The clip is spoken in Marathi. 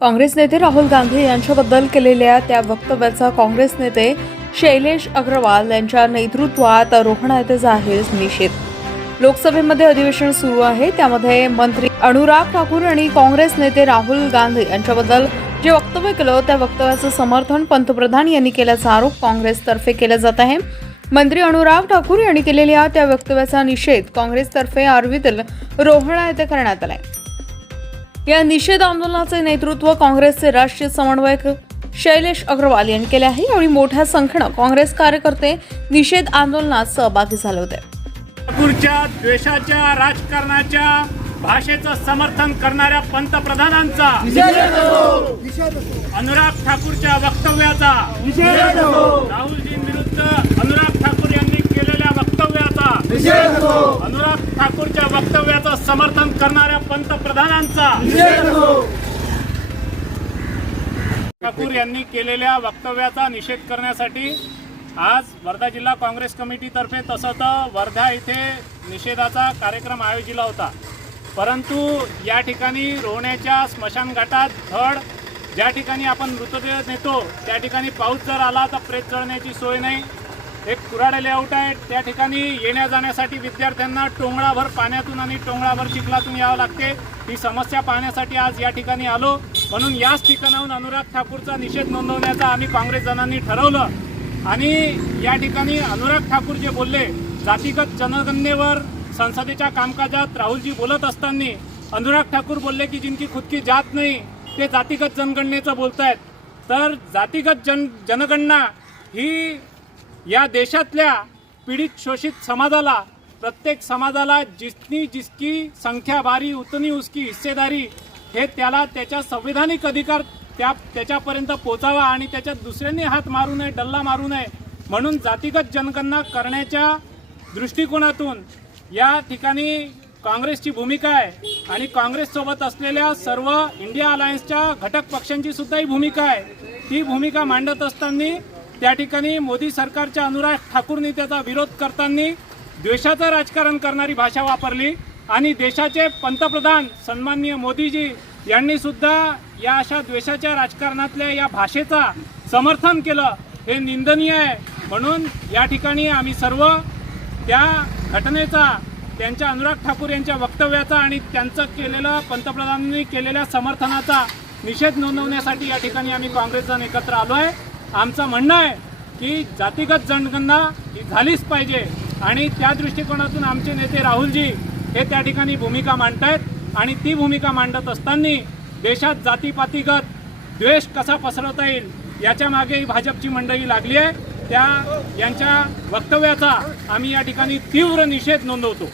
काँग्रेस नेते राहुल गांधी यांच्याबद्दल केलेल्या त्या वक्तव्याचा काँग्रेस नेते शैलेश अग्रवाल यांच्या नेतृत्वात रोहणा येथे जाहीर निषेध. लोकसभेमध्ये अधिवेशन सुरू आहे त्यामध्ये मंत्री अनुराग ठाकूर आणि काँग्रेस नेते राहुल गांधी यांच्याबद्दल जे वक्तव्य केलं त्या वक्तव्याचं समर्थन पंतप्रधान यांनी केल्याचा आरोप काँग्रेसतर्फे केला जात आहे. मंत्री अनुराग ठाकूर यांनी केलेल्या त्या वक्तव्याचा निषेध काँग्रेसतर्फे आर्वीतील रोहणा येथे करण्यात आलाय. या निषेध आंदोलनाचे नेतृत्व काँग्रेसचे राष्ट्रीय समन्वयक शैलेश अग्रवाल यांनी केले आहे. यावेळी मोठ्या संख्येनं काँग्रेस कार्यकर्ते निषेध आंदोलनात सहभागी झाले होते. ठाकूरच्या द्वेषाच्या राजकारणाच्या भाषेचं समर्थन करणाऱ्या पंतप्रधानांचा अनुराग ठाकूरच्या वक्तव्याचा राहुलजींविरुद्ध अनुराग ठाकूर यांनी केलेल्या वक्तव्याचा अनुराग ठाकूरच्या वक्तव्याचं समर्थन करणाऱ्या पंतप्रधानांचा. ठाकूर यांनी केलेल्या वक्तव्याचा निषेध करण्यासाठी आज वर्धा जिल्हा काँग्रेस कमिटीतर्फे तसं तर वर्धा इथे निषेधाचा कार्यक्रम आयोजिला होता. परंतु या ठिकाणी रोहण्याच्या स्मशानघाटात धड ज्या ठिकाणी आपण मृतदेह नेतो त्या ठिकाणी पाऊस जर आला तर प्रेत चढण्याची सोय नाही. एक कुराडे लेआउट आहे. त्या ठिकाणी येण्या जाण्यासाठी विद्यार्थ्यांना टोंगळाभर पाण्यातून आणि टोंगळाभर चिखलातून यावं लागते. ही समस्या पाहण्यासाठी आज या ठिकाणी आलो. म्हणून याच ठिकाणाहून अनुराग ठाकूरचा निषेध नोंदवण्याचा आम्ही काँग्रेसजनांनी ठरवलं. आणि या ठिकाणी अनुराग ठाकूर जे बोलले जातीगत जनगणनेवर संसदेच्या कामकाजात राहुलजी बोलत असताना अनुराग ठाकूर बोलले की जिनकी खुदकी जात नाही ते जातीगत जनगणनेचं बोलत आहेत तर जातीगत जन जनगणना ही या देशातल्या पीडित शोषित समाजाला प्रत्येक समाजाला जितनी जिसकी संख्या भारी उतनी उसकी हिस्सेदारी हे त्याला त्याच्या संविधानिक अधिकार त्या त्याच्यापर्यंत पोचावा आणि त्याच्यात दुसऱ्यांनी हात मारू नये डल्ला मारू नये म्हणून जातीगत जनगणना करण्याच्या दृष्टिकोनातून या ठिकाणी काँग्रेसची भूमिका आहे आणि काँग्रेससोबत असलेल्या सर्व इंडिया अलायन्सच्या घटक पक्षांची सुद्धा ही भूमिका आहे. ती भूमिका मांडत असताना त्या ठिकाणी मोदी सरकारच्या अनुराग ठाकूरनी त्याचा विरोध करताना द्वेषाचं राजकारण करणारी भाषा वापरली आणि देशाचे पंतप्रधान सन्माननीय मोदीजी यांनी सुद्धा या अशा द्वेषाच्या राजकारणातल्या या भाषेचा समर्थन केलं हे निंदनीय आहे. म्हणून या ठिकाणी आम्ही सर्व त्या घटनेचा त्यांच्या अनुराग ठाकूर यांच्या वक्तव्याचा आणि त्यांचं केलेलं पंतप्रधानांनी केलेल्या समर्थनाचा निषेध नोंदवण्यासाठी या ठिकाणी आम्ही काँग्रेसजण एकत्र आलो आहे आमचं म्हणणं आहे की जातीगत जनगणना ही झालीच पाहिजे. आणि त्या दृष्टिकोनातून आमचे नेते राहुलजी हे त्या ठिकाणी भूमिका मांडतायत. आणि ती भूमिका मांडत असताना देशात जातीपातीगत द्वेष कसा पसरवता येईल याच्यामागे ही भाजपची मंडळी लागली आहे. त्या यांच्या वक्तव्याचा आम्ही या ठिकाणी तीव्र निषेध नोंदवतो.